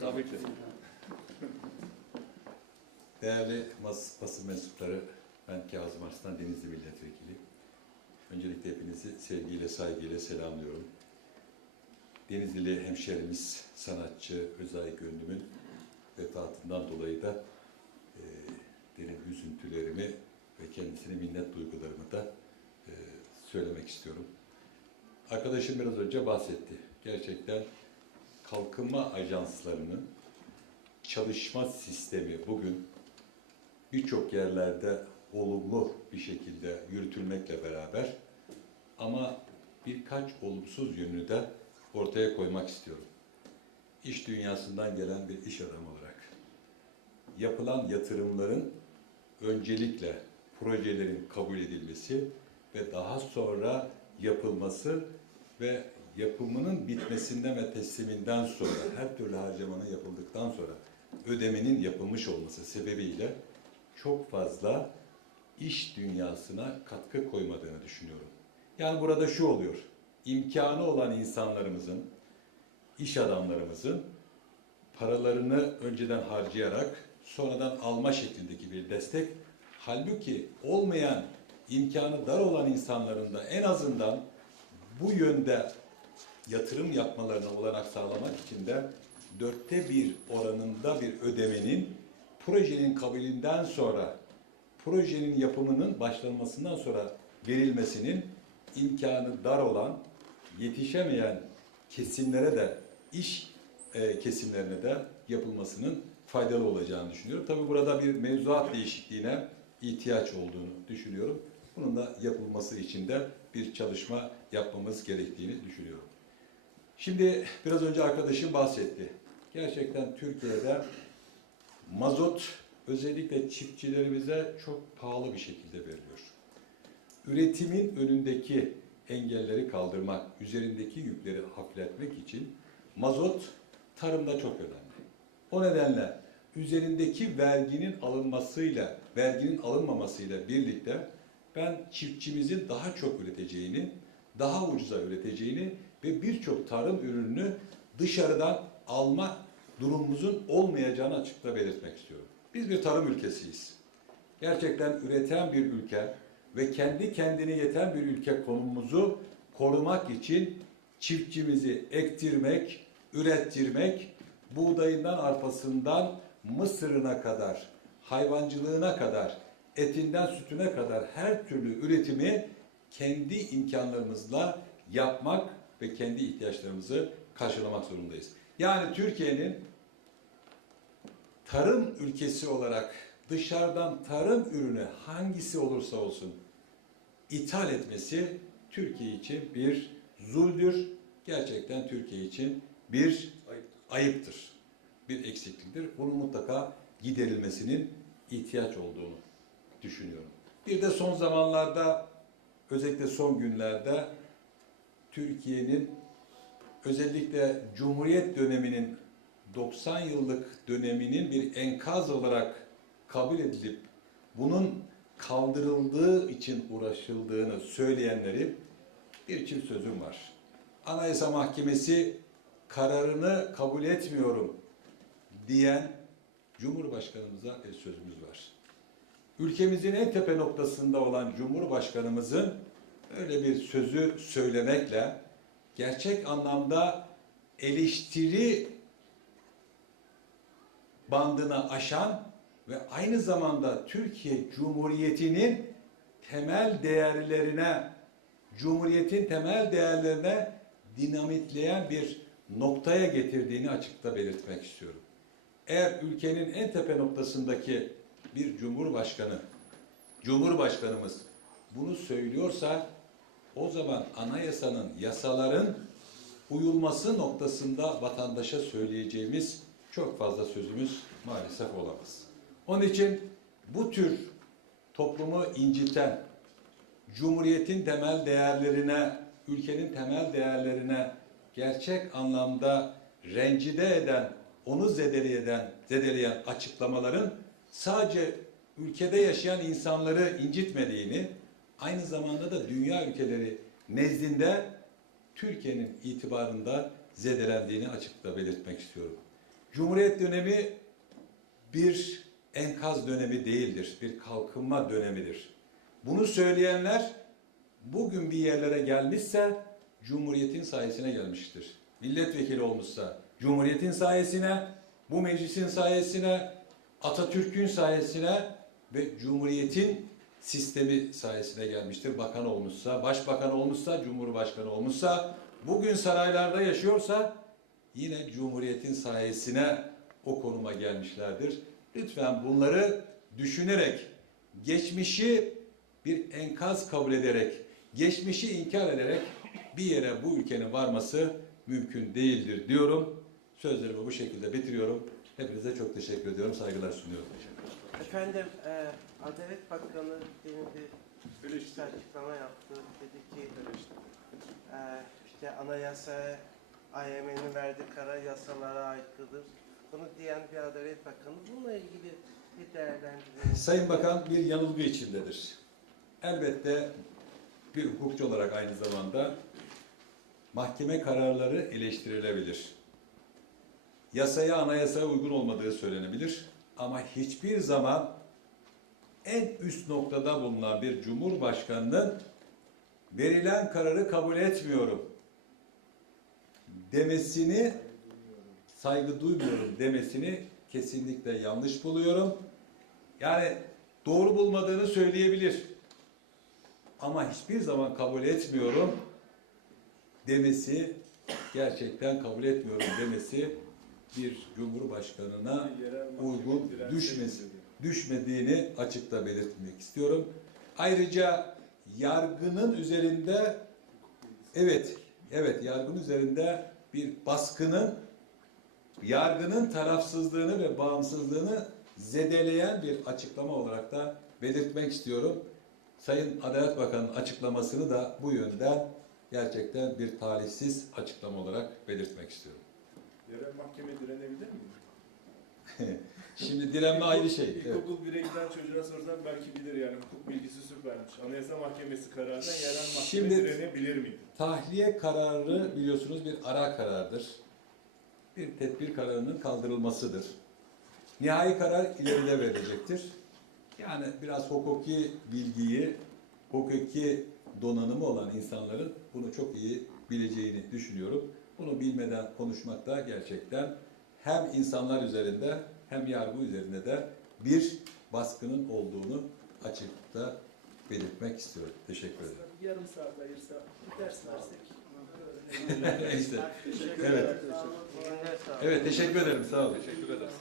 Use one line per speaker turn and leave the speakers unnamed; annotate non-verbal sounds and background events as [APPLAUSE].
Tabii ki.
Değerli bas- basın mensupları, ben Kazım Arslan, Denizli Milletvekili. Öncelikle hepinizi sevgiyle, saygıyla selamlıyorum. Denizlili hemşerimiz, sanatçı Özay Gönlüm'ün vefatından dolayı da e, derin üzüntülerimi ve kendisine minnet duygularımı da e, söylemek istiyorum. Arkadaşım biraz önce bahsetti. Gerçekten kalkınma ajanslarının çalışma sistemi bugün birçok yerlerde olumlu bir şekilde yürütülmekle beraber ama birkaç olumsuz yönünü de ortaya koymak istiyorum. İş dünyasından gelen bir iş adamı olarak yapılan yatırımların öncelikle projelerin kabul edilmesi ve daha sonra yapılması ve yapımının bitmesinden ve tesliminden sonra her türlü harcamanın yapıldıktan sonra ödemenin yapılmış olması sebebiyle çok fazla iş dünyasına katkı koymadığını düşünüyorum. Yani burada şu oluyor. imkanı olan insanlarımızın, iş adamlarımızın paralarını önceden harcayarak sonradan alma şeklindeki bir destek. Halbuki olmayan, imkanı dar olan insanların da en azından bu yönde yatırım yapmalarına olanak sağlamak için de dörtte bir oranında bir ödemenin projenin kabulünden sonra projenin yapımının başlanmasından sonra verilmesinin imkanı dar olan, yetişemeyen kesimlere de iş e, kesimlerine de yapılmasının faydalı olacağını düşünüyorum. Tabii burada bir mevzuat değişikliğine ihtiyaç olduğunu düşünüyorum. Bunun da yapılması için de bir çalışma yapmamız gerektiğini düşünüyorum. Şimdi biraz önce arkadaşım bahsetti. Gerçekten Türkiye'de mazot özellikle çiftçilerimize çok pahalı bir şekilde veriliyor. Üretimin önündeki engelleri kaldırmak, üzerindeki yükleri hafifletmek için mazot tarımda çok önemli. O nedenle üzerindeki verginin alınmasıyla, verginin alınmamasıyla birlikte ben çiftçimizin daha çok üreteceğini, daha ucuza üreteceğini ve birçok tarım ürününü dışarıdan alma durumumuzun olmayacağını açıkça belirtmek istiyorum. Biz bir tarım ülkesiyiz. Gerçekten üreten bir ülke ve kendi kendine yeten bir ülke konumumuzu korumak için çiftçimizi ektirmek, ürettirmek, buğdayından arpasından mısırına kadar, hayvancılığına kadar, etinden sütüne kadar her türlü üretimi kendi imkanlarımızla yapmak ve kendi ihtiyaçlarımızı karşılamak zorundayız. Yani Türkiye'nin tarım ülkesi olarak dışarıdan tarım ürünü hangisi olursa olsun ithal etmesi Türkiye için bir zuldür. Gerçekten Türkiye için bir ayıptır. Bir eksikliktir. Bunun mutlaka giderilmesinin ihtiyaç olduğunu düşünüyorum. Bir de son zamanlarda özellikle son günlerde Türkiye'nin özellikle Cumhuriyet döneminin 90 yıllık döneminin bir enkaz olarak kabul edilip bunun kaldırıldığı için uğraşıldığını söyleyenleri bir çift sözüm var. Anayasa Mahkemesi kararını kabul etmiyorum diyen Cumhurbaşkanımıza bir sözümüz var. Ülkemizin en tepe noktasında olan Cumhurbaşkanımızın öyle bir sözü söylemekle gerçek anlamda eleştiri bandını aşan ve aynı zamanda Türkiye Cumhuriyeti'nin temel değerlerine, Cumhuriyet'in temel değerlerine dinamitleyen bir noktaya getirdiğini açıkta belirtmek istiyorum. Eğer ülkenin en tepe noktasındaki bir cumhurbaşkanı, cumhurbaşkanımız bunu söylüyorsa o zaman anayasanın, yasaların uyulması noktasında vatandaşa söyleyeceğimiz çok fazla sözümüz maalesef olamaz. Onun için bu tür toplumu inciten, Cumhuriyetin temel değerlerine, ülkenin temel değerlerine gerçek anlamda rencide eden, onu zedeleyen, zedeleyen açıklamaların sadece ülkede yaşayan insanları incitmediğini, aynı zamanda da dünya ülkeleri nezdinde Türkiye'nin itibarında zedelendiğini açıkça belirtmek istiyorum. Cumhuriyet dönemi bir enkaz dönemi değildir, bir kalkınma dönemidir. Bunu söyleyenler bugün bir yerlere gelmişse Cumhuriyet'in sayesine gelmiştir. Milletvekili olmuşsa Cumhuriyet'in sayesine, bu meclisin sayesine, Atatürk'ün sayesine ve Cumhuriyet'in sistemi sayesine gelmiştir. Bakan olmuşsa, başbakan olmuşsa, cumhurbaşkanı olmuşsa, bugün saraylarda yaşıyorsa yine Cumhuriyet'in sayesine o konuma gelmişlerdir. Lütfen bunları düşünerek, geçmişi bir enkaz kabul ederek, geçmişi inkar ederek bir yere bu ülkenin varması mümkün değildir diyorum. Sözlerimi bu şekilde bitiriyorum. Hepinize çok teşekkür ediyorum. Saygılar sunuyorum.
Efendim, e, Adalet Bakanı bir bir açıklama yaptı. Dedi ki e, işte anayasa IMF'nin verdiği karar yasalara aykırıdır. Bunu diyen bir Adalet Bakanı. Bununla ilgili bir değerlendirme.
Sayın Bakan bir yanılgı içindedir. Elbette bir hukukçu olarak aynı zamanda mahkeme kararları eleştirilebilir. Yasaya, anayasaya uygun olmadığı söylenebilir. Ama hiçbir zaman en üst noktada bulunan bir cumhurbaşkanının verilen kararı kabul etmiyorum demesini saygı duymuyorum demesini kesinlikle yanlış buluyorum. Yani doğru bulmadığını söyleyebilir. Ama hiçbir zaman kabul etmiyorum demesi, gerçekten kabul etmiyorum demesi bir cumhurbaşkanına uygun düşmesi, düşmediğini açıkta belirtmek istiyorum. Ayrıca yargının üzerinde evet, evet yargının üzerinde bir baskının yargının tarafsızlığını ve bağımsızlığını zedeleyen bir açıklama olarak da belirtmek istiyorum. Sayın Adalet Bakanı'nın açıklamasını da bu yönden gerçekten bir talihsiz açıklama olarak belirtmek istiyorum.
Yerel mahkeme direnebilir mi? [LAUGHS]
Şimdi direnme ayrı şey. Evet.
İlkokul 1'e giden çocuğa sorsan belki bilir yani hukuk bilgisi süpermiş. Anayasa Mahkemesi kararından yerel mahkeme
Şimdi-
direnebilir miydi?
Tahliye kararı biliyorsunuz bir ara karardır. Bir tedbir kararının kaldırılmasıdır. Nihai karar ileride verilecektir. Yani biraz hukuki bilgiyi, hukuki donanımı olan insanların bunu çok iyi bileceğini düşünüyorum. Bunu bilmeden konuşmak da gerçekten hem insanlar üzerinde hem yargı üzerinde de bir baskının olduğunu açıkta belirtmek istiyorum. Teşekkür ederim.
Yarım saat ayırsa, bir ders versek. [LAUGHS]
işte.
Teşekkür
Evet. Evet teşekkür ederim. Sağ olun. Teşekkür ederim.